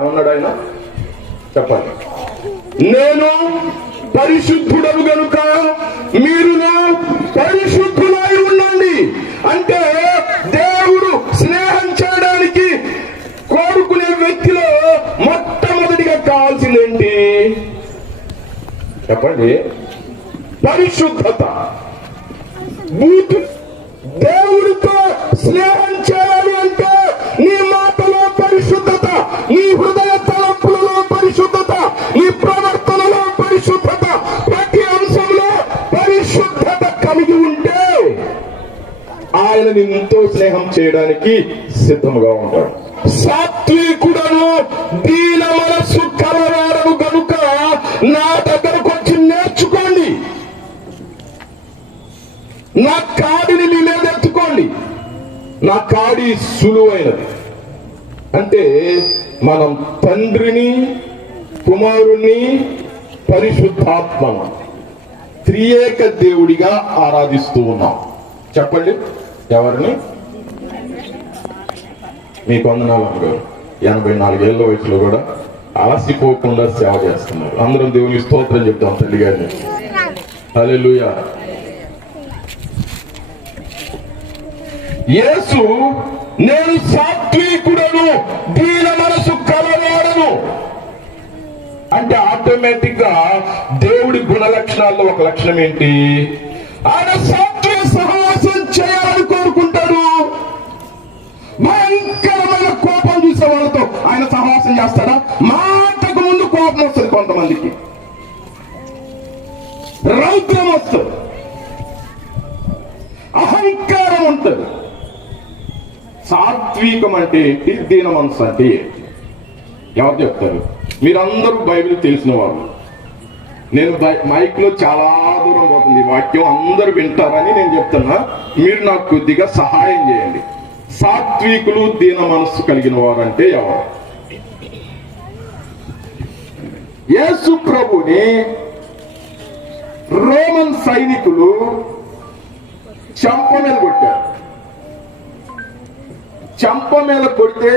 ఏమన్నాడు ఆయన? చెప్పండి. నేను పరిశుద్ధుడను గనుక మీరును పరిశుద్ధులై ఉండండి. అంటే దేవుడు స్నేహం చేయడానికి కోరుకునే వ్యక్తిలో మొట్టమొదటిగా కావాల్సింది ఏంటి చెప్పండి. పరిశుద్ధత. దేవుడితో స్నేహం చేయాలి ఆయన ఎంతో స్నేహం చేయడానికి సిద్ధముగా ఉంటాడు. సాత్వికుడను దీన మనస్సు కలవాడను గనుక నా దగ్గరకు వచ్చి నేర్చుకోండి. నా కాడిని మీ మీద ఎత్తుకోండి. నా కాడి సులువైనది. అంటే మనం తండ్రిని కుమారుణ్ణి పరిశుద్ధాత్మను త్రియేక దేవుడిగా ఆరాధిస్తూ ఉన్నాం. చెప్పండి. ఎవరిని? మీకు కొందనాలు అన్నారు ఎనభై నాలుగేళ్ళ వయసులో కూడా అలసిపోకుండా సేవ చేస్తున్నారు. అందరం దేవుని స్తోత్రం చెప్తాం తల్లి గారిని హల్లెలూయా. యేసు నేను సాత్వికుడను దీన మనసు కలవాడను. అంటే ఆటోమేటిక్గా దేవుడి గుణ లక్షణాల్లో ఒక లక్షణం ఏంటి? ఆయన ఆయన చేస్తాడా? మాటకు ముందు కోపం వస్తుంది కొంతమందికి. రౌద్రం వస్తుంది. అహంకారం ఉంటుంది. సాత్వికం అంటే ఏంటి? దీన మనసు అంటే ఏంటి? ఎవరు చెప్తారు? మీరందరూ బైబిల్ తెలిసిన వాళ్ళు. నేను బై- మైక్లో చాలా దూరం పోతుంది. వాక్యం అందరూ వింటారని నేను చెప్తున్నా. మీరు నాకు కొద్దిగా సహాయం చేయండి. సాత్వికులు దీన మనస్సు కలిగిన వారంటే ఎవరు? యేసు ప్రభుని రోమన్ సైనికులు చంప మీద కొట్టారు. చంప మీద కొడితే